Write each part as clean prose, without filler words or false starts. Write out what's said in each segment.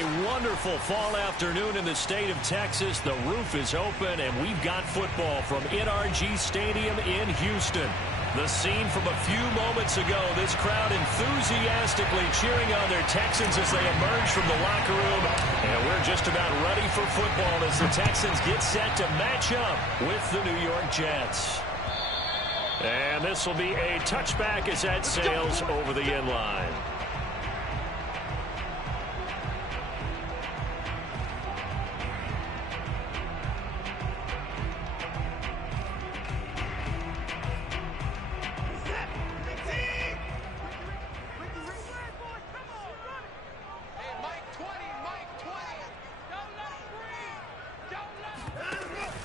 a wonderful fall afternoon in the state of Texas. The roof is open, and we've got football from NRG Stadium in Houston. The scene from a few moments ago, this crowd enthusiastically cheering on their Texans as they emerge from the locker room. And we're just about ready for football as the Texans get set to match up with the New York Jets. And this will be a touchback as that sails over the end line.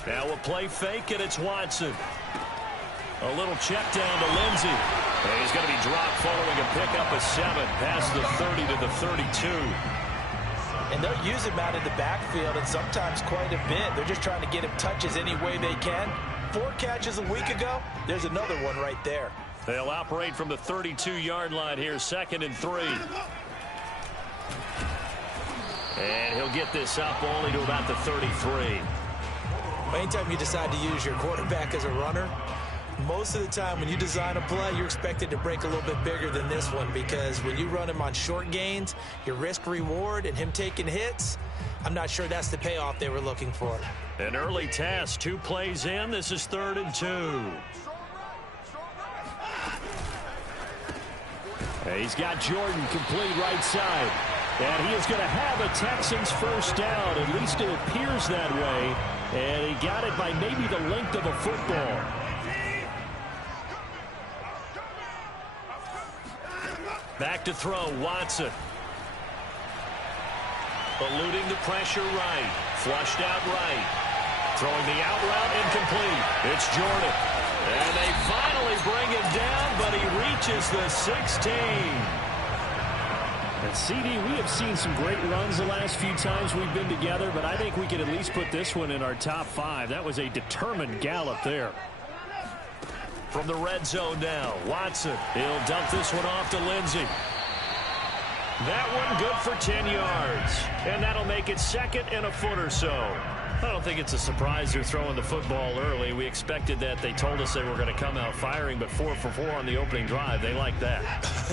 Now we'll play fake, and it's Watson. A little check down to Lindsey. And he's going to be dropped following a pickup of 7 past the 30 to the 32. And they'll use him out in the backfield, and sometimes quite a bit. They're just trying to get him touches any way they can. 4 catches a week ago. There's another one right there. They'll operate from the 32-yard line here, 2nd and 3. And he'll get this up only to about the 33. Anytime you decide to use your quarterback as a runner, most of the time when you design a play, you're expected to break a little bit bigger than this one, because when you run him on short gains, your risk-reward and him taking hits, I'm not sure that's the payoff they were looking for. An early task, 2 plays in. This is 3rd and 2. He's got Jordan complete right side. And he is going to have a Texans first down. At least it appears that way. And he got it by maybe the length of a football. Back to throw, Watson. Eluding the pressure right. Flushed out right. Throwing the out route incomplete. It's Jordan. And they finally bring him down, but he reaches the 16. And CD, we have seen some great runs the last few times we've been together, but I think we could at least put this one in our top 5. That was a determined gallop there. From the red zone now, Watson. He'll dump this one off to Lindsey. That one good for 10 yards. And that'll make it 2nd and a foot or so. I don't think it's a surprise they're throwing the football early. We expected that. They told us they were going to come out firing, but 4 for 4 on the opening drive. They like that.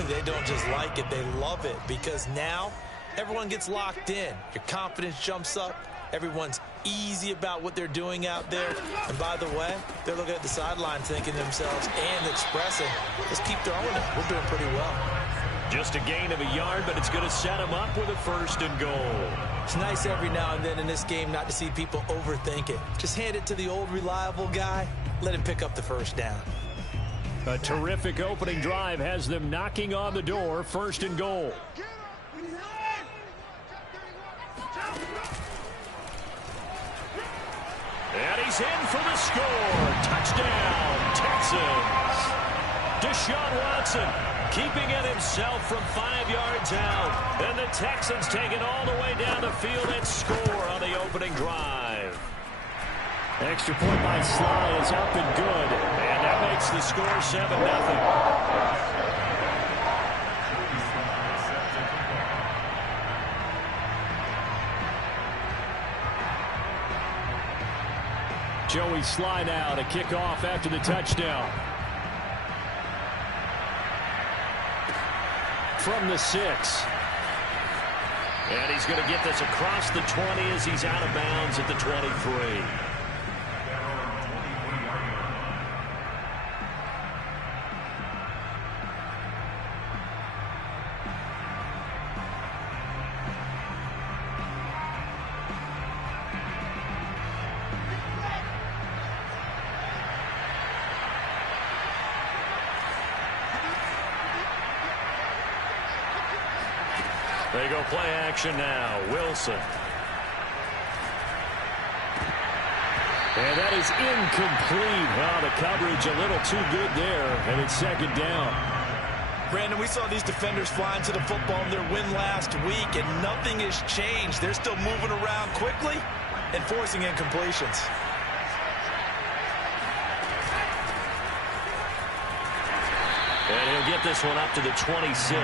They don't just like it, they love it, because now everyone gets locked in. Your confidence jumps up. Everyone's easy about what they're doing out there. And by the way, they're looking at the sideline thinking to themselves and expressing, let's keep throwing it. We're doing pretty well. Just a gain of a yard, but it's going to set them up with a 1st and goal. It's nice every now and then in this game not to see people overthink it. Just hand it to the old reliable guy. Let him pick up the first down. A terrific opening drive has them knocking on the door. 1st and goal. And he's in for the score. Touchdown, Texans. Deshaun Watson keeping it himself from 5 yards out. And the Texans take it all the way down the field and score on the opening drive. Extra point by Sly is up and good. And that makes the score 7-0. Joey Sly now to kick off after the touchdown. From the 6. And he's going to get this across the 20 as he's out of bounds at the 23. They go play action now. Wilson. And that is incomplete. Well, the coverage a little too good there, and it's 2nd down. Brandon, we saw these defenders flying to the football in their win last week, and nothing has changed. They're still moving around quickly and forcing incompletions. And he'll they'll get this one up to the 26.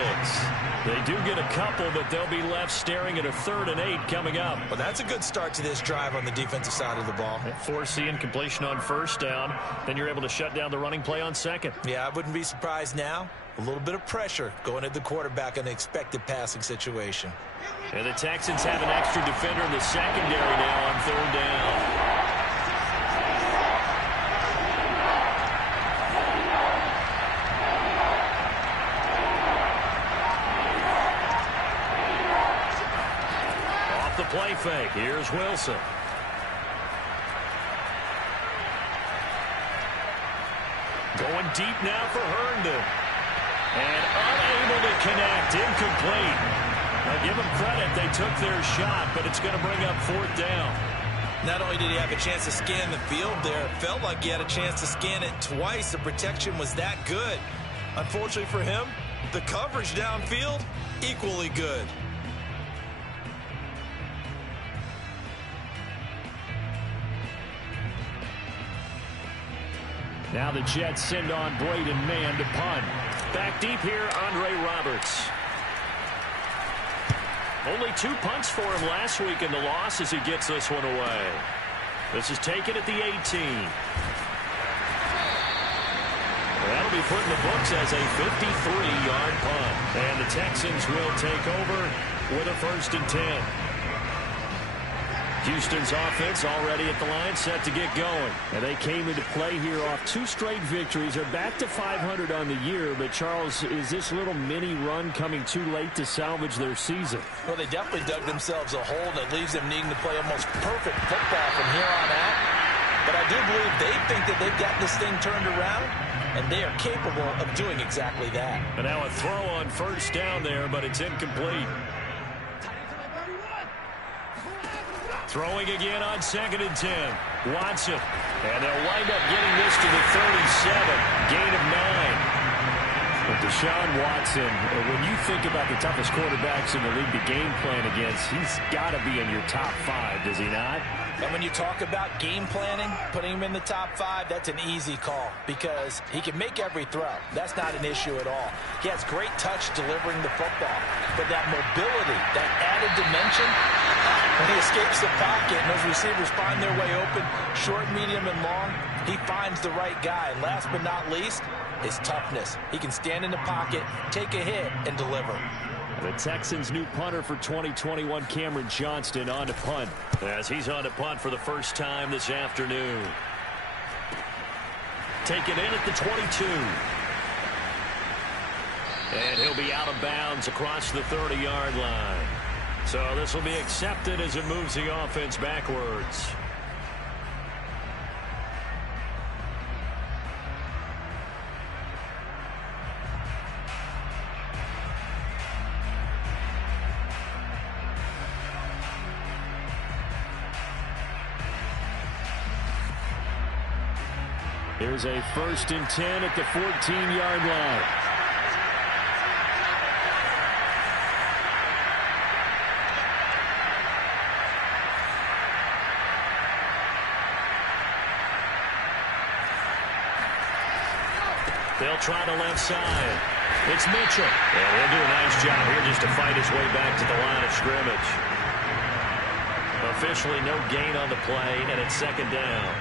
They do get a couple, but they'll be left staring at a 3rd and 8 coming up. Well, that's a good start to this drive on the defensive side of the ball. Forcing completion on 1st down. Then you're able to shut down the running play on 2nd. Yeah, I wouldn't be surprised now. A little bit of pressure going at the quarterback in an expected passing situation. And the Texans have an extra defender in the secondary now on 3rd down. The play fake. Here's Wilson. Going deep now for Herndon. And unable to connect. Incomplete. Now give them credit. They took their shot, but it's going to bring up 4th down. Not only did he have a chance to scan the field there, it felt like he had a chance to scan it twice. The protection was that good. Unfortunately for him, the coverage downfield, equally good. Now the Jets send on Braden Mann to punt. Back deep here, Andre Roberts. Only 2 punts for him last week in the loss as he gets this one away. This is taken at the 18. That'll be put in the books as a 53-yard punt. And the Texans will take over with a 1st and 10. Houston's offense already at the line, set to get going. And they came into play here off 2 straight victories. They're back to 500 on the year. But, Charles, is this little mini run coming too late to salvage their season? Well, they definitely dug themselves a hole that leaves them needing to play almost perfect football from here on out. But I do believe they think that they've got this thing turned around, and they are capable of doing exactly that. And now a throw on 1st down there, but it's incomplete. Throwing again on 2nd and 10. Watson. And they'll wind up getting this to the 37. Gain of 9. But Deshaun Watson, when you think about the toughest quarterbacks in the league to game plan against, he's got to be in your top 5, does he not? And when you talk about game planning, putting him in the top 5, that's an easy call because he can make every throw. That's not an issue at all. He has great touch delivering the football. But that mobility, that added dimension, when he escapes the pocket and those receivers find their way open, short, medium, and long, he finds the right guy. And last but not least, his toughness. He can stand in the pocket, take a hit, and deliver. The Texans' new punter for 2021, Cameron Johnston, on to punt. As he's on to punt for the first time this afternoon. Taken in at the 22. And he'll be out of bounds across the 30-yard line. So this will be accepted as it moves the offense backwards. Here's a 1st and 10 at the 14-yard line. They'll try the left side. It's Mitchell. And he'll do a nice job here just to fight his way back to the line of scrimmage. Officially no gain on the play, and it's 2nd down.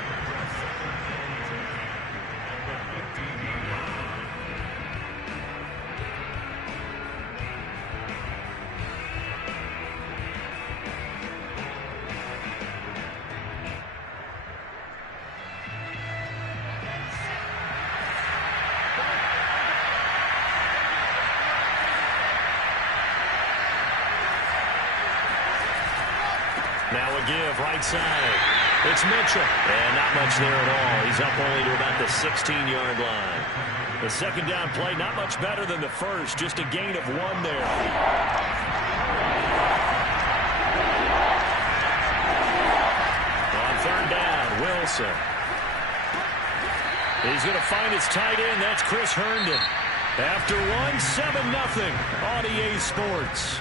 Now a give right side. It's Mitchell. And not much there at all. He's up only to about the 16-yard line. The 2nd down play, not much better than the first. Just a gain of 1 there. On 3rd down, Wilson. He's going to find his tight end. That's Chris Herndon. After 1, 7-0 on EA Sports.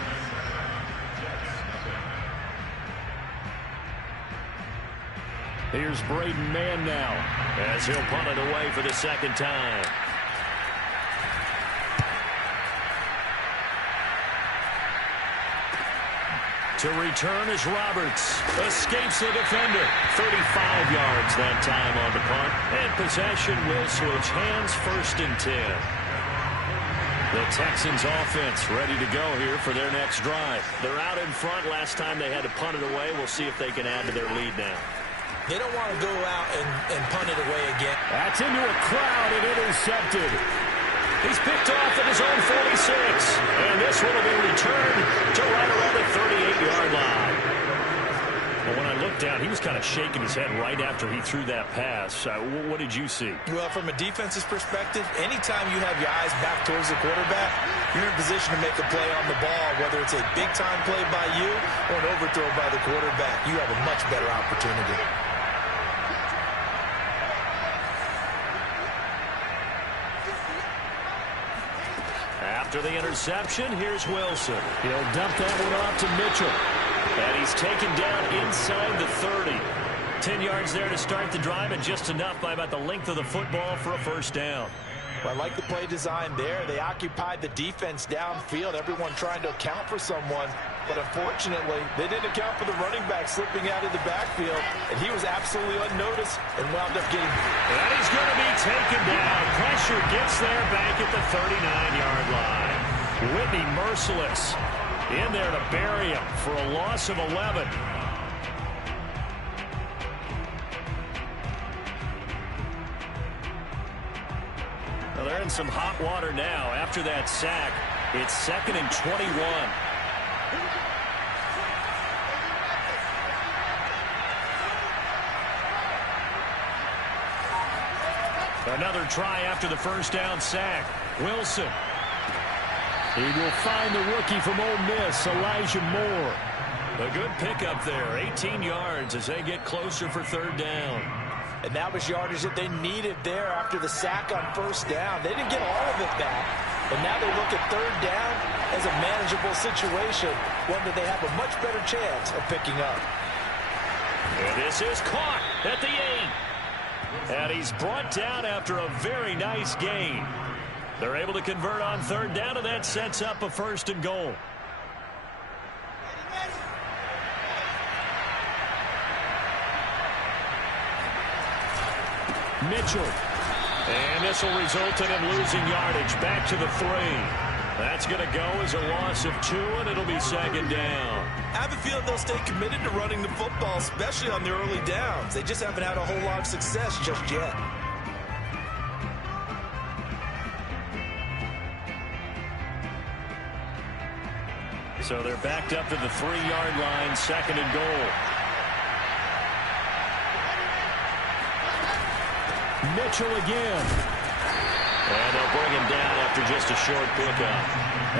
Here's Braden Mann now as he'll punt it away for the 2nd time. To return is Roberts. Escapes the defender. 35 yards that time on the punt. And possession will switch hands, 1st and 10. The Texans offense ready to go here for their next drive. They're out in front. Last time they had to punt it away. We'll see if they can add to their lead now. They don't want to go out and punt it away again. That's into a crowd and intercepted. He's picked off at his own 46. And this one will be returned to right around the 38-yard line. Well, when I looked down, he was kind of shaking his head right after he threw that pass. What did you see? Well, from a defense's perspective, anytime you have your eyes back towards the quarterback, you're in position to make a play on the ball, whether it's a big-time play by you or an overthrow by the quarterback. You have a much better opportunity. After the interception, here's Wilson. He'll dump that one off to Mitchell. And he's taken down inside the 30. 10 yards there to start the drive, and just enough by about the length of the football for a 1st down. Well, I like the play design there. They occupied the defense downfield, everyone trying to account for someone. But unfortunately, they didn't account for the running back slipping out of the backfield, and he was absolutely unnoticed and wound up getting... And he's going to be taken down. Pressure gets there back at the 39-yard line. Whitney merciless in there to bury him for a loss of 11. Well, they're in some hot water now after that sack. It's 2nd and 21. Another try after the 1st down sack. Wilson. He will find the rookie from Ole Miss, Elijah Moore. A good pickup there. 18 yards as they get closer for 3rd down. And that was yardage that they needed there after the sack on 1st down. They didn't get all of it back. But now they look at 3rd down as a manageable situation, one that they have a much better chance of picking up. And this is caught at the 8. And he's brought down after a very nice gain. They're able to convert on 3rd down, and that sets up a 1st and goal. Mitchell. And this will result in him losing yardage back to the 3. That's going to go as a loss of 2, and it'll be 2nd down. I have a feeling they'll stay committed to running the football, especially on the early downs. They just haven't had a whole lot of success just yet. So they're backed up to the 3-yard line, 2nd and goal. Mitchell again. And they'll bring him down after just a short pickup.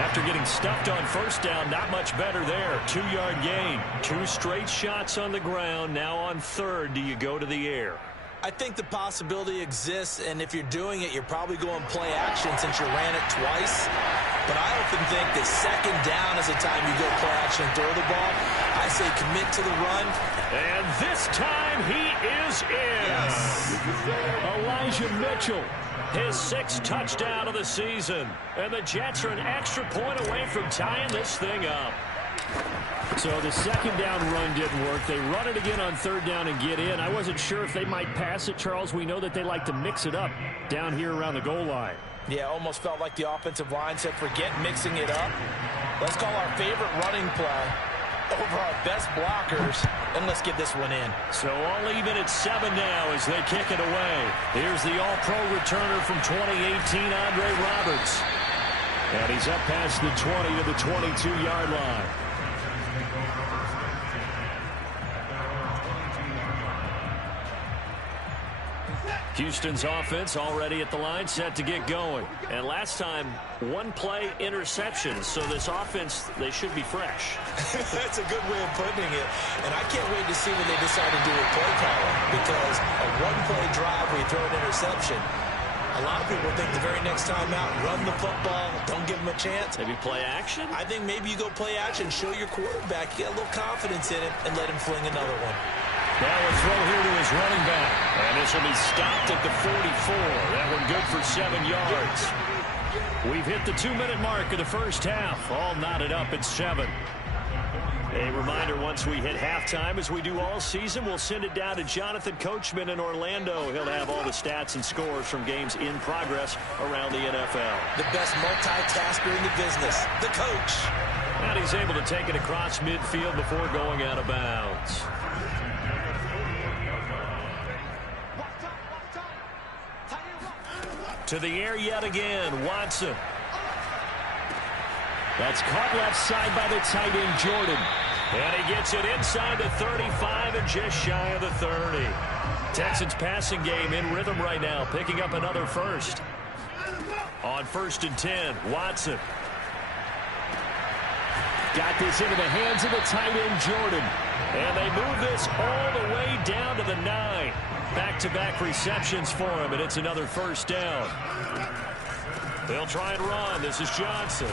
After getting stuffed on 1st down, not much better there. 2-yard gain. 2 straight shots on the ground. Now on 3rd, do you go to the air? I think the possibility exists, and if you're doing it, you're probably going play action since you ran it twice. But I often think that 2nd down is the time you go play action and throw the ball. I say commit to the run. And this time he is in. Yes. Elijah Mitchell. His 6th touchdown of the season. And the Jets are an extra point away from tying this thing up. So the 2nd down run didn't work. They run it again on 3rd down and get in. I wasn't sure if they might pass it, Charles. We know that they like to mix it up down here around the goal line. Yeah, almost felt like the offensive line said, forget mixing it up. Let's call our favorite running play over our best blockers, and let's get this one in. So all even at 7 now as they kick it away. Here's the all-pro returner from 2018, Andre Roberts. And he's up past the 20 to the 22-yard line. Houston's offense already at the line, set to get going. And last time, 1-play interception. So this offense, they should be fresh. That's a good way of putting it. And I can't wait to see when they decide to do a play caller. Because a 1-play drive where you throw an interception, a lot of people think the very next time out, run the football, don't give them a chance. Maybe play action? I think maybe you go play action, show your quarterback, get a little confidence in it, and let him fling another one. Now a throw here to his running back. And this will be stopped at the 44. That one good for 7 yards. We've hit the 2-minute mark of the first half. All knotted up at 7. A reminder, once we hit halftime, as we do all season, we'll send it down to Jonathan Coachman in Orlando. He'll have all the stats and scores from games in progress around the NFL. The best multitasker in the business, the coach. And he's able to take it across midfield before going out of bounds. To the air yet again, Watson. That's caught left side by the tight end, Jordan. And he gets it inside the 35 and just shy of the 30. Texans passing game in rhythm right now, picking up another first. On 1st and 10, Watson. Got this into the hands of the tight end, Jordan. And they move this all the way down to the 9. Back-to-back receptions for him, and it's another first down. They'll try and run. This is Johnson.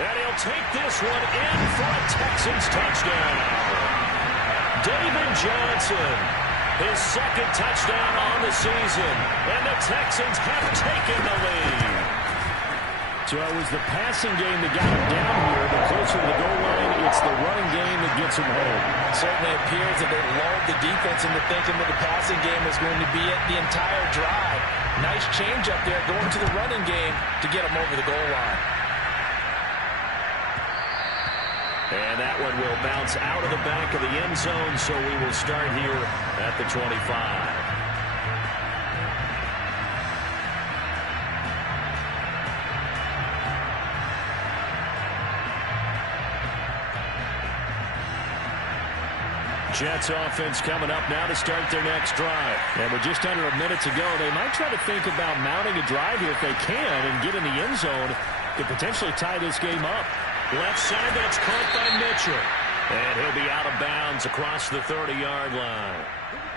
And he'll take this one in for a Texans touchdown. David Johnson, his second touchdown on the season, and the Texans have taken the lead. So it was the passing game that got him down here, but closer to the goal line, it's the running game that gets him home. It certainly appears that they lulled the defense into thinking that the passing game was going to be it the entire drive. Nice change up there going to the running game to get him over the goal line. And that one will bounce out of the back of the end zone, so we will start here at the 25. Jets offense coming up now to start their next drive. And with just under a minute to go, they might try to think about mounting a drive here if they can and get in the end zone to potentially tie this game up. Left side, that's caught by Mitchell. And he'll be out of bounds across the 30-yard line.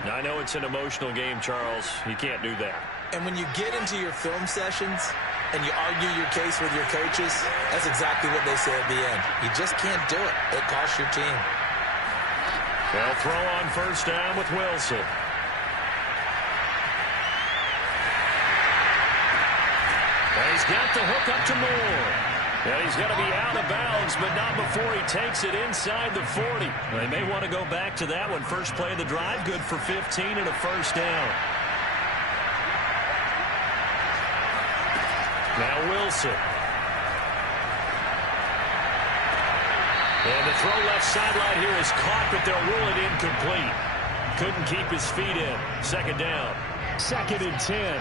Now, I know it's an emotional game, Charles. You can't do that. And when you get into your film sessions and you argue your case with your coaches, that's exactly what they say at the end. You just can't do it. It costs your team. They'll throw on first down with Wilson. And he's got the hook up to Moore. And he's going to be out of bounds, but not before he takes it inside the 40. They may want to go back to that one. First play of the drive, good for 15 and a first down. Now Wilson. And the throw left sideline here is caught, but they'll rule it incomplete. Couldn't keep his feet in. Second down. 2nd and 10.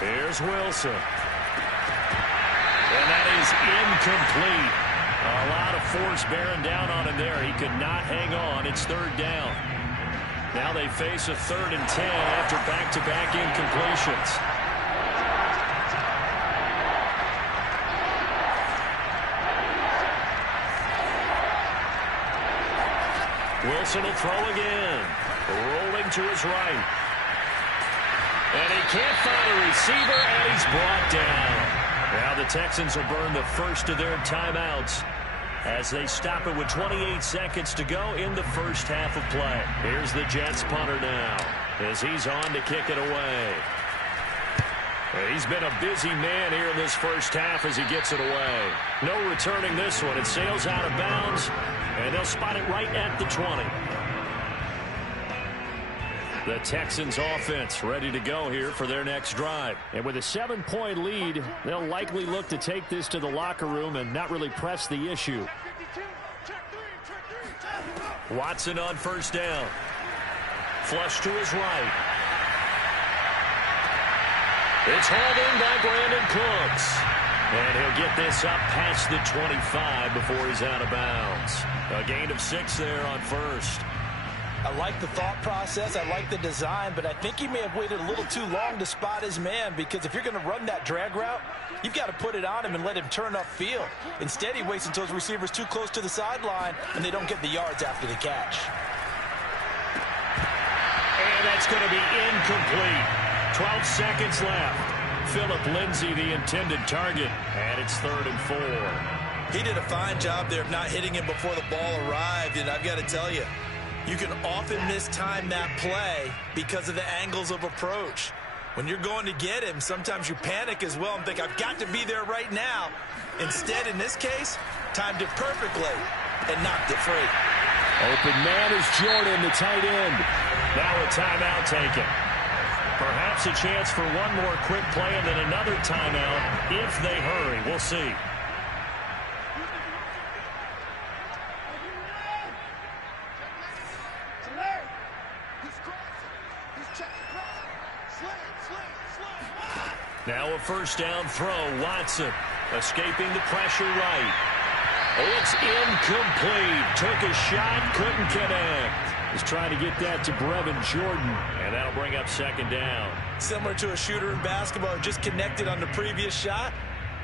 Here's Wilson. And that is incomplete. A lot of force bearing down on him there. He could not hang on. It's 3rd down. Now they face a 3rd and 10 after back-to-back incompletions. Wilson will throw again. Rolling to his right. And he can't find a receiver, and he's brought down. Now the Texans will burn the first of their timeouts as they stop it with 28 seconds to go in the first half of play. Here's the Jets punter now as he's on to kick it away. He's been a busy man here in this first half as he gets it away. No returning this one. It sails out of bounds, and they'll spot it right at the 20. The Texans offense ready to go here for their next drive. And with a 7-point lead, they'll likely look to take this to the locker room and not really press the issue. Watson on first down. Flush to his right. It's hauled in by Brandon Cooks. And he'll get this up past the 25 before he's out of bounds. A gain of 6 there on first. I like the thought process. I like the design, but I think he may have waited a little too long to spot his man, because if you're going to run that drag route, you've got to put it on him and let him turn upfield. Instead, he waits until his receiver's too close to the sideline, and they don't get the yards after the catch. And that's going to be incomplete. 12 seconds left. Phillip Lindsay, the intended target, and it's 3rd and 4. He did a fine job there of not hitting him before the ball arrived, and I've got to tell you, You can often mistime that play because of the angles of approach. When you're going to get him, sometimes you panic as well and think, I've got to be there right now. Instead, in this case, timed it perfectly and knocked it free. Open man is Jordan, the tight end. Now a timeout taken. Perhaps a chance for one more quick play and then another timeout if they hurry. We'll see. Now a first down throw. Watson escaping the pressure right. It's incomplete. Took a shot, couldn't connect. He's trying to get that to Brevin Jordan. And that'll bring up second down. Similar to a shooter in basketball, just connected on the previous shot.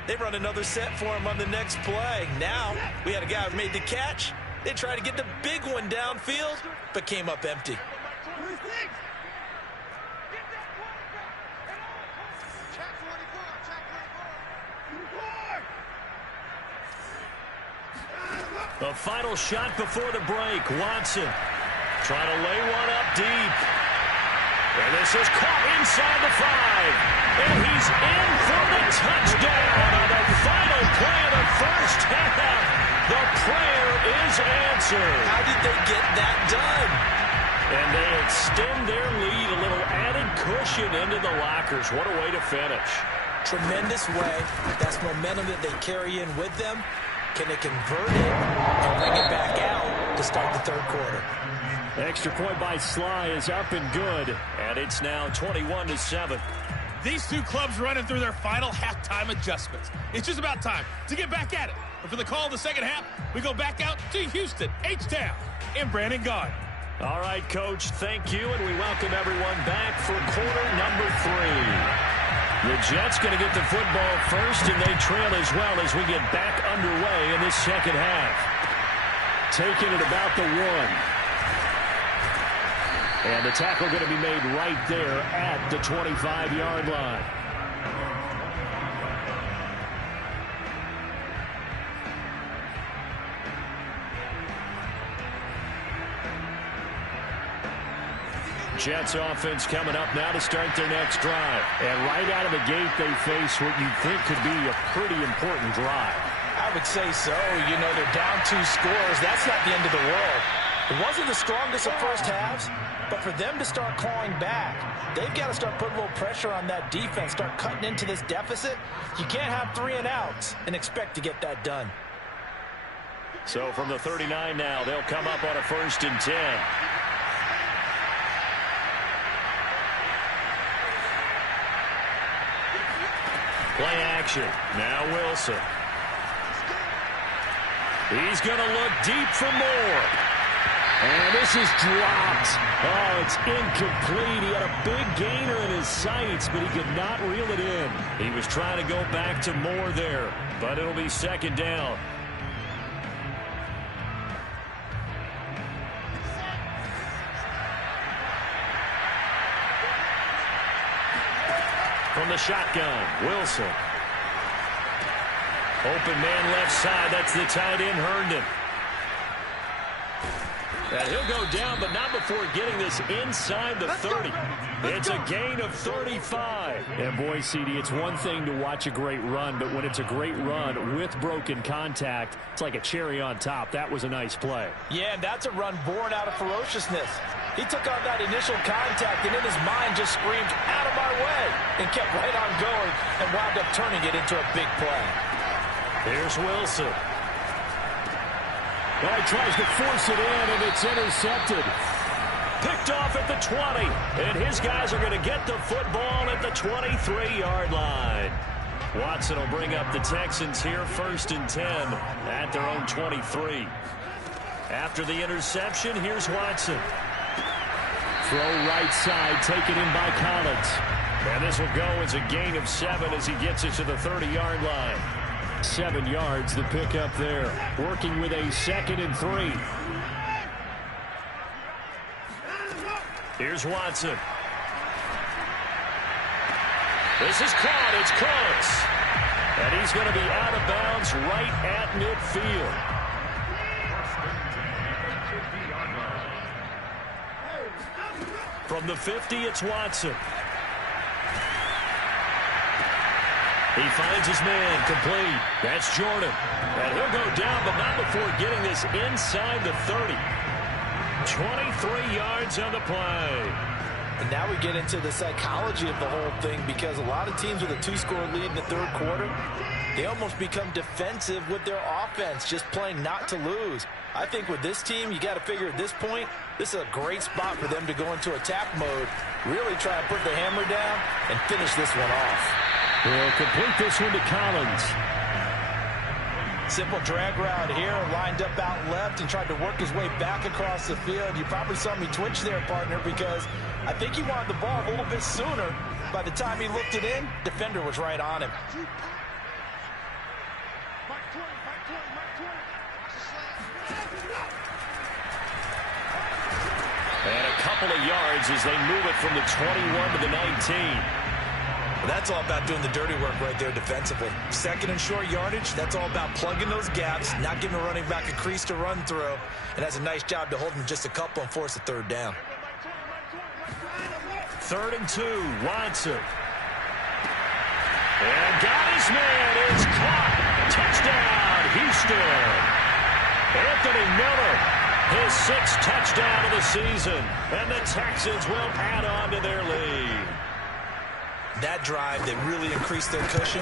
They run another set for him on the next play. Now we had a guy who made the catch. They tried to get the big one downfield, but came up empty. The final shot before the break. Watson trying to lay one up deep. And this is caught inside the 5. And he's in for the touchdown on the final play of the first half. The prayer is answered. How did they get that done? And they extend their lead, a little added cushion into the lockers. What a way to finish. Tremendous way. That's momentum that they carry in with them. Can they convert it and bring it back out to start the third quarter? Extra point by Sly is up and good. And it's now 21-7. These two clubs running through their final halftime adjustments. It's just about time to get back at it. But for the call of the second half, we go back out to Houston, H-Town, and Brandon Gaudin. All right, Coach, thank you, and we welcome everyone back for quarter number 3. The Jets going to get the football first, and they trail as well as we get back underway in this second half. Taking it about the 1. And the tackle going to be made right there at the 25-yard line. Jets offense coming up now to start their next drive. And right out of the gate, they face what you think could be a pretty important drive. I would say so. You know, they're down 2 scores. That's not the end of the world. It wasn't the strongest of first halves, but for them to start clawing back, they've got to start putting a little pressure on that defense, start cutting into this deficit. You can't have 3 and outs and expect to get that done. So from the 39 now, they'll come up on a 1st and 10. Play action. Now Wilson. He's going to look deep for more. And this is dropped. Oh, it's incomplete. He had a big gainer in his sights, but he could not reel it in. He was trying to go back to more there, but it'll be second down. From the shotgun, Wilson. Open man left side. That's the tight end, Herndon. And he'll go down, but not before getting this inside the 30. It's a gain of 35. And boy, CD, it's one thing to watch a great run, but when it's a great run with broken contact, it's like a cherry on top. That was a nice play. Yeah, and that's a run born out of ferociousness. He took on that initial contact and in his mind just screamed, out of my way, and kept right on going and wound up turning it into a big play. Here's Wilson. Well, he tries to force it in, and it's intercepted. Picked off at the 20, and his guys are going to get the football at the 23-yard line. Watson will bring up the Texans here 1st and 10 at their own 23. After the interception, here's Watson. Throw right side, taken in by Collins. And this will go as a gain of 7 as he gets it to the 30-yard line. 7 yards, the pickup there. Working with a 2nd and 3. Here's Watson. This is caught. It's close. And he's going to be out of bounds right at midfield. From the 50, it's Watson. He finds his man complete. That's Jordan. And he'll go down, but not before getting this inside the 30. 23 yards on the play. And now we get into the psychology of the whole thing, because a lot of teams with a 2-score lead in the third quarter, they almost become defensive with their offense, just playing not to lose. I think with this team, you got to figure at this point, this is a great spot for them to go into attack mode, really try to put the hammer down and finish this one off. We'll complete this one to Collins. Simple drag route here, lined up out left and tried to work his way back across the field. You probably saw me twitch there, partner, because I think he wanted the ball a little bit sooner. By the time he looked it in, defender was right on him. And a couple of yards as they move it from the 21 to the 19. That's all about doing the dirty work right there defensively. Second and short yardage, that's all about plugging those gaps, not giving a running back a crease to run through, and that's a nice job to hold him just a couple and force a third down. 3rd and 2, Watson. And got his man. It's caught. Touchdown, Houston. Anthony Miller, his 6th touchdown of the season, and the Texans will add on to their lead. That drive that really increased their cushion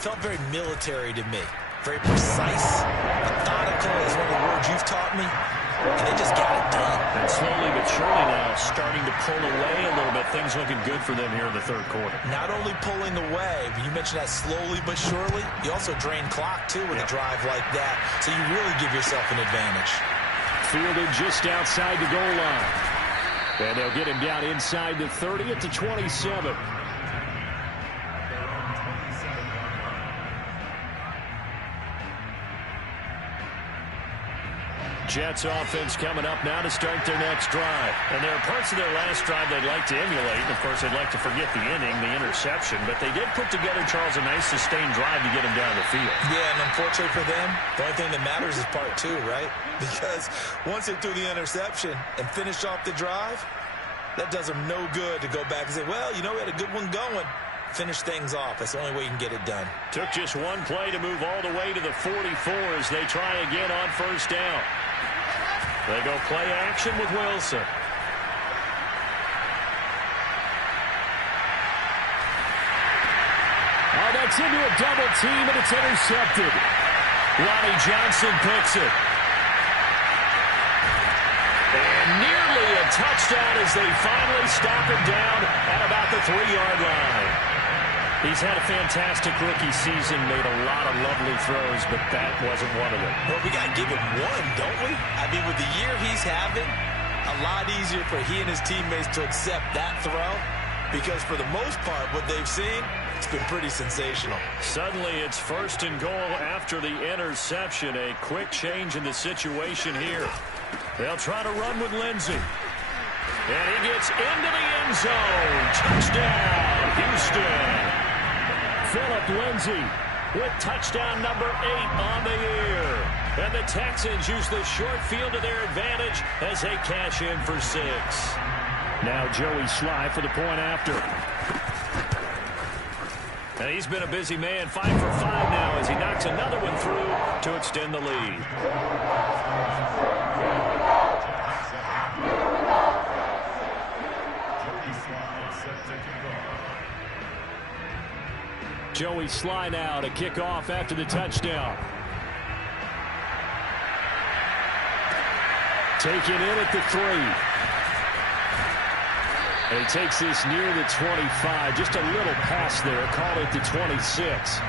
felt very military to me. Very precise, methodical is one of the words you've taught me. And they just got it done. And slowly but surely now starting to pull away a little bit. Things looking good for them here in the third quarter. Not only pulling away, but you mentioned that slowly but surely. You also drain clock, too, with a drive like that. So you really give yourself an advantage. Fielded just outside the goal line. And they'll get him down inside the 30 at the 27. Jets offense coming up now to start their next drive. And there are parts of their last drive they'd like to emulate. And of course, they'd like to forget the inning, the interception. But they did put together, Charles, a nice sustained drive to get him down the field. Yeah, and unfortunately for them, the only thing that matters is part 2, right? Because once they threw the interception and finished off the drive, that does them no good to go back and say, well, you know, we had a good one going. Finish things off. That's the only way you can get it done. Took just one play to move all the way to the 44 as they try again on first down. They go play action with Wilson. Oh, that's into a double team, and it's intercepted. Ronnie Johnson picks it. And nearly a touchdown as they finally stop him down at about the 3-yard line. He's had a fantastic rookie season, made a lot of lovely throws, but that wasn't one of them. Well, we got to give him one, don't we? I mean, with the year he's having, a lot easier for he and his teammates to accept that throw, because for the most part, what they've seen, it's been pretty sensational. Suddenly, it's 1st and goal after the interception. A quick change in the situation here. They'll try to run with Lindsey. And he gets into the end zone. Touchdown, Houston. Phillip Lindsay with touchdown number 8 on the year. And the Texans use the short field to their advantage as they cash in for 6. Now Joey Sly for the point after. And he's been a busy man, 5 for 5 now as he knocks another one through to extend the lead. Joey Sly now to kick off after the touchdown. Taken in at the 3. And he takes this near the 25. Just a little pass there. Call it the 26.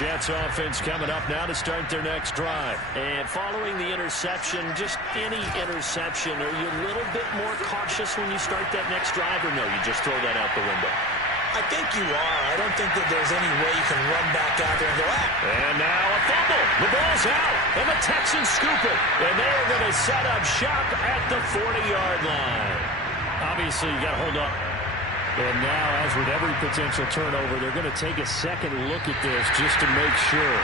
Jets offense coming up now to start their next drive. And following the interception, just any interception, are you a little bit more cautious when you start that next drive, or no, you just throw that out the window? I think you are. I don't think that there's any way you can run back out there and go, ah. And now a fumble. The ball's out. And the Texans scoop it. And they are going to set up shop at the 40-yard line. Obviously, you got to hold up. And now, as with every potential turnover, they're going to take a second look at this just to make sure.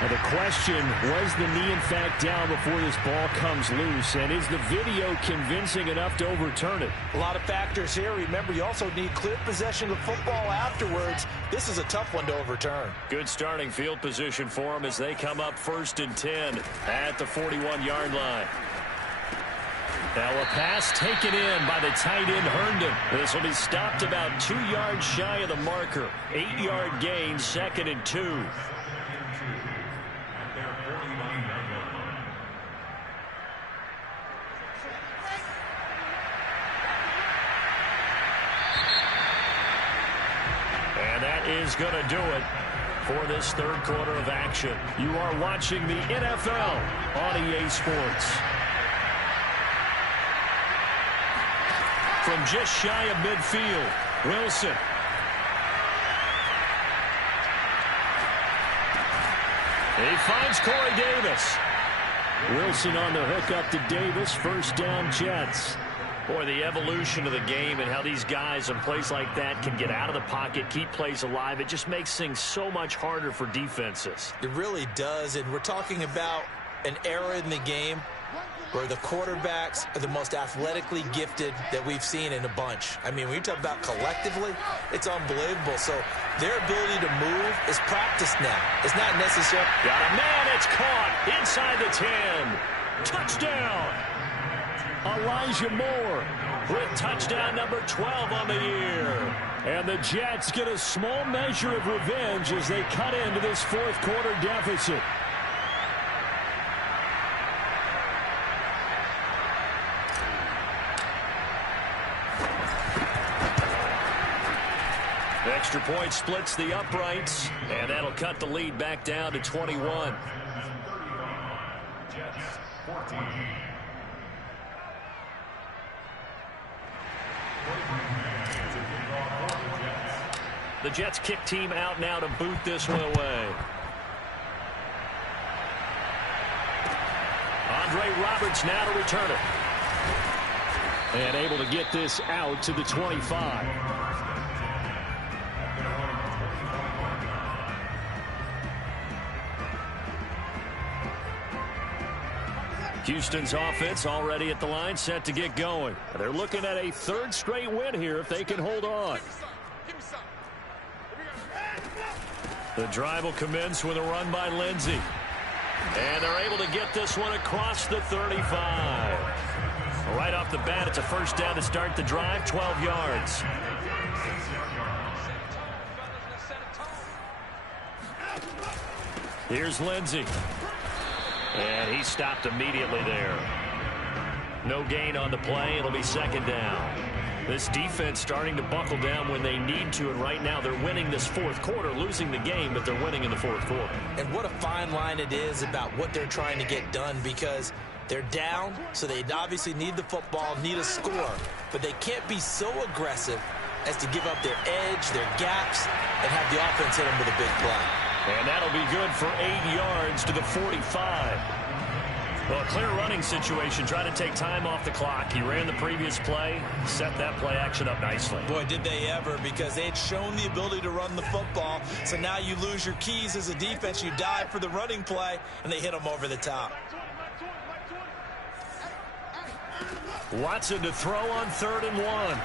Now the question, was the knee in fact down before this ball comes loose? And is the video convincing enough to overturn it? A lot of factors here. Remember, you also need clear possession of football afterwards. This is a tough one to overturn. Good starting field position for them as they come up 1st and 10 at the 41-yard line. Now a pass taken in by the tight end Herndon. This will be stopped about 2 yards shy of the marker. 8-yard gain, 2nd and 2. Is going to do it for this third quarter of action. You are watching the NFL on EA Sports. From just shy of midfield, Wilson. He finds Corey Davis. Wilson on the hook up to Davis. First down, Jets. Boy, the evolution of the game and how these guys in plays like that can get out of the pocket, keep plays alive, it just makes things so much harder for defenses. It really does, and we're talking about an era in the game where the quarterbacks are the most athletically gifted that we've seen in a bunch. I mean, when you talk about collectively, it's unbelievable. So their ability to move is practiced now. It's not necessary. Got a man, it's caught inside the 10. Touchdown! Elijah Moore with touchdown number 12 on the year. And the Jets get a small measure of revenge as they cut into this fourth quarter deficit. Extra point splits the uprights, and that'll cut the lead back down to 21. Jets 14. The Jets kick team out now to boot this one away. Andre Roberts now to return it. And able to get this out to the 25. Houston's offense already at the line, set to get going. They're looking at a third straight win here if they can hold on. The drive will commence with a run by Lindsey. And they're able to get this one across the 35. Right off the bat, it's a first down to start the drive, 12 yards. Here's Lindsey. And he stopped immediately there. No gain on the play. It'll be second down. This defense starting to buckle down when they need to, and right now they're winning this fourth quarter, losing the game, but they're winning in the fourth quarter. And what a fine line it is about what they're trying to get done, because they're down, so they obviously need the football, need a score, but they can't be so aggressive as to give up their edge, their gaps, and have the offense hit them with a big play. And that'll be good for 8 yards to the 45. Well, a clear running situation, trying to take time off the clock. He ran the previous play, set that play action up nicely. Boy, did they ever, because they had shown the ability to run the football. So now you lose your keys as a defense. You dive for the running play, and they hit them over the top. Watson to throw on 3rd and 1.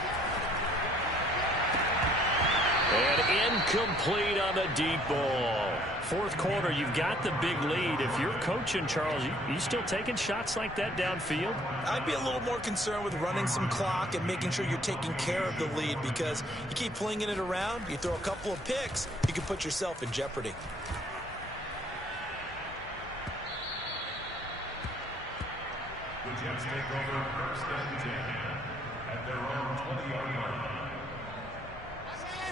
And incomplete on the deep ball. Fourth quarter, you've got the big lead. If you're coaching, Charles, you still taking shots like that downfield? I'd be a little more concerned with running some clock and making sure you're taking care of the lead, because you keep flinging it around, you throw a couple of picks, you can put yourself in jeopardy. The Jets take over 1st and 10 at their own 20-yard line.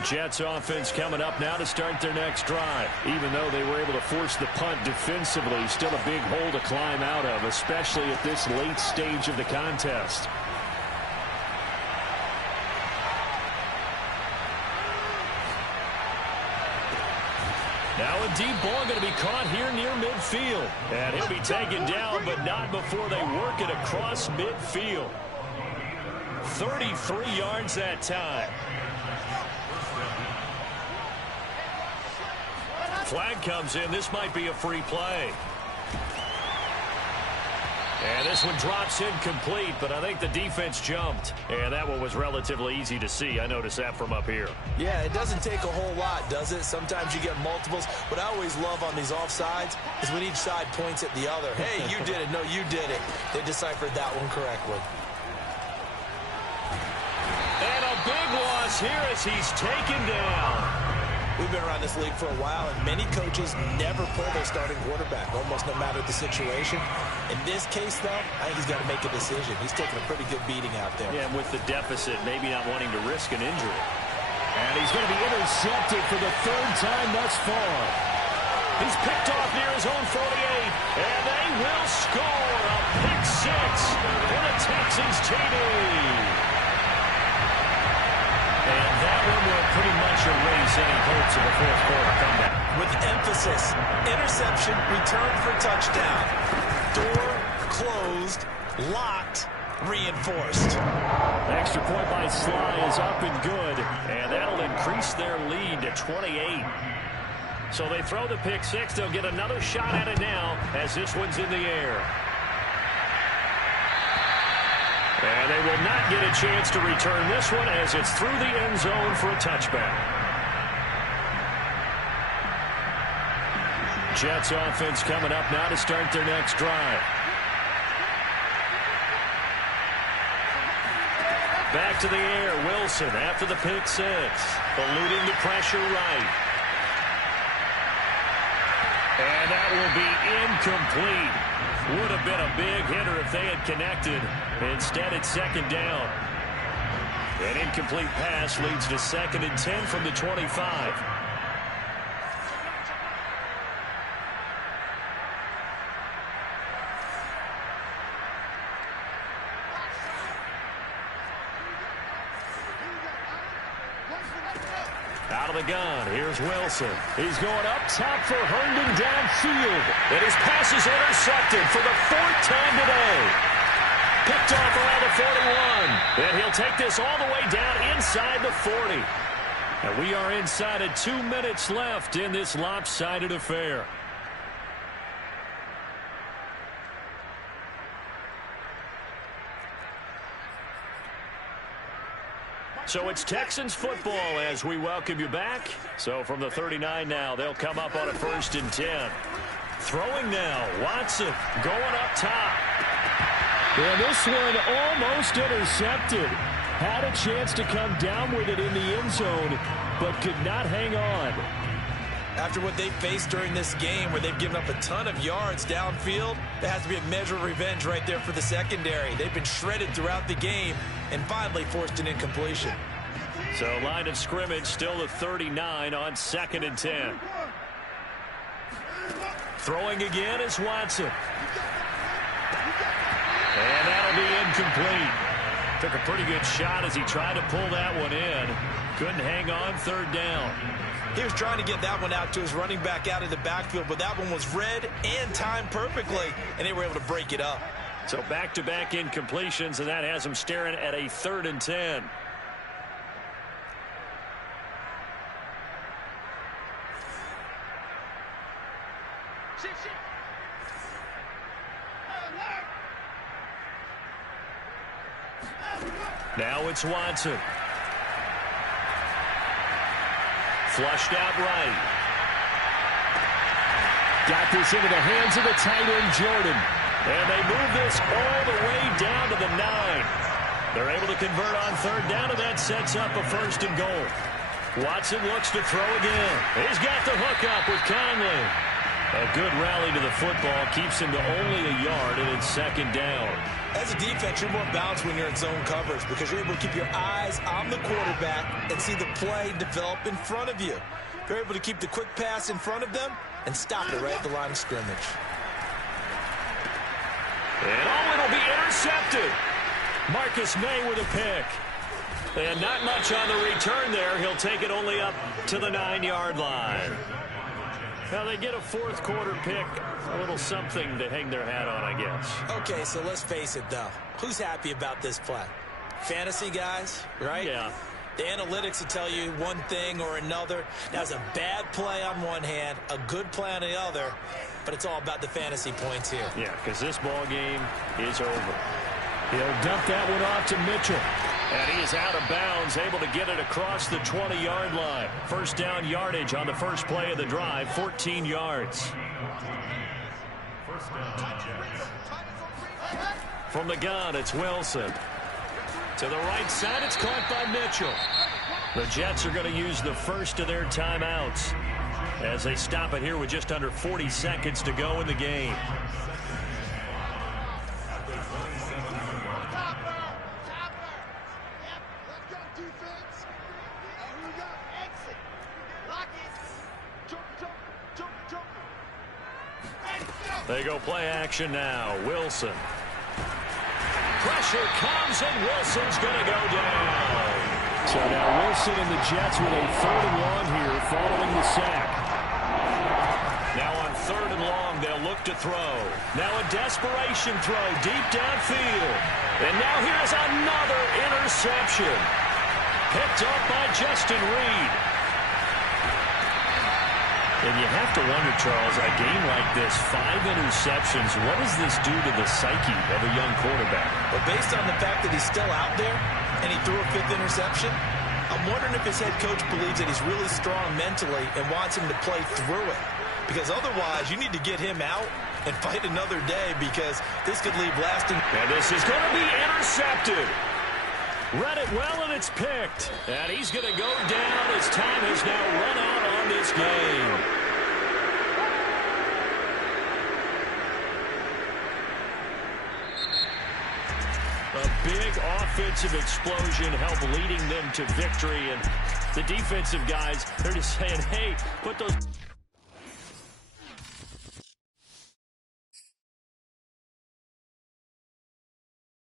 Jets offense coming up now to start their next drive. Even though they were able to force the punt defensively, still a big hole to climb out of, especially at this late stage of the contest. Now a deep ball going to be caught here near midfield. And he'll be taken down, but not before they work it across midfield. 33 yards that time. Flag comes in. This might be a free play. And this one drops incomplete, but I think the defense jumped. And that one was relatively easy to see. I noticed that from up here. Yeah, it doesn't take a whole lot, does it? Sometimes you get multiples. What I always love on these offsides is when each side points at the other. Hey, you did it. No, you did it. They deciphered that one correctly. And a big loss here as he's taken down. We've been around this league for a while, and many coaches never pull their starting quarterback, almost no matter the situation. In this case, though, I think he's got to make a decision. He's taking a pretty good beating out there. Yeah, and with the deficit, maybe not wanting to risk an injury. And he's going to be intercepted for the third time thus far. He's picked off near his own 48, and they will score a pick six for the Texans TD. And that one will pretty much erase any hopes of a fourth quarter comeback. With emphasis, interception, return for touchdown. Door closed, locked, reinforced. Extra point by Sly is up and good, and that'll increase their lead to 28. So they throw the pick six. They'll get another shot at it now as this one's in the air. And they will not get a chance to return this one as it's through the end zone for a touchback. Jets offense coming up now to start their next drive. Back to the air, Wilson after the pick six. Eluding the pressure right. And that will be incomplete. Would have been a big hitter if they had connected. Instead, it's second down. An incomplete pass leads to 2nd and 10 from the 25. Out of the gun, here's Wilson. He's going up top for Herndon downfield. And his pass is intercepted for the 4th time today. Picked off around the 41. And he'll take this all the way down inside the 40. And we are inside of 2 minutes left in this lopsided affair. So it's Texans football as we welcome you back. So from the 39 now, they'll come up on a 1st and 10. Throwing now, Watson going up top. And this one almost intercepted. Had a chance to come down with it in the end zone, but could not hang on. After what they faced during this game where they've given up a ton of yards downfield, there has to be a measure of revenge right there for the secondary. They've been shredded throughout the game and finally forced an incompletion. So line of scrimmage still the 39 on 2nd and 10. Throwing again is Watson. And that'll be incomplete. Took a pretty good shot as he tried to pull that one in. Couldn't hang on, 3rd down. He was trying to get that one out to his running back out of the backfield, but that one was read and timed perfectly, and they were able to break it up. So back-to-back incompletions, and that has him staring at a 3rd and 10. Now it's Watson. Flushed out right. Got this into the hands of the tight end, Jordan. And they move this all the way down to the 9. They're able to convert on 3rd down, and that sets up a 1st and goal. Watson looks to throw again. He's got the hook up with Conley. A good rally to the football keeps him to only a yard, and it's 2nd down. As a defense, you're more balanced when you're in zone coverage because you're able to keep your eyes on the quarterback and see the play develop in front of you. You're able to keep the quick pass in front of them and stop it right at the line of scrimmage. And it'll be intercepted. Marcus May with a pick. And not much on the return there. He'll take it only up to the 9-yard line. Well, they get a fourth quarter pick. A little something to hang their hat on, I guess. Okay, so let's face it, though. Who's happy about this play? Fantasy guys, right? Yeah. The analytics will tell you one thing or another. Now, it's a bad play on one hand, a good play on the other, but it's all about the fantasy points here. Yeah, because this ball game is over. He'll dump that one off to Mitchell. And he is out of bounds, able to get it across the 20-yard line. First down yardage on the first play of the drive, 14 yards. First down, Jets. From the gun, it's Wilson. To the right side, it's caught by Mitchell. The Jets are going to use the first of their timeouts as they stop it here with just under 40 seconds to go in the game. They go play action now. Wilson. Pressure comes, and Wilson's going to go down. So now Wilson and the Jets with a 3rd and long here following the sack. Now on 3rd and long, they'll look to throw. Now a desperation throw deep downfield. And now here's another interception. Picked up by Justin Reed. And you have to wonder, Charles, a game like this, 5 interceptions, what does this do to the psyche of a young quarterback? But based on the fact that he's still out there and he threw a 5th interception, I'm wondering if his head coach believes that he's really strong mentally and wants him to play through it. Because otherwise, you need to get him out and fight another day, because this could leave lasting. And this is going to be intercepted. Read it well, and it's picked. And he's going to go down. His time has now run out on this game. A big offensive explosion helped leading them to victory. And the defensive guys, they're just saying, hey, put those...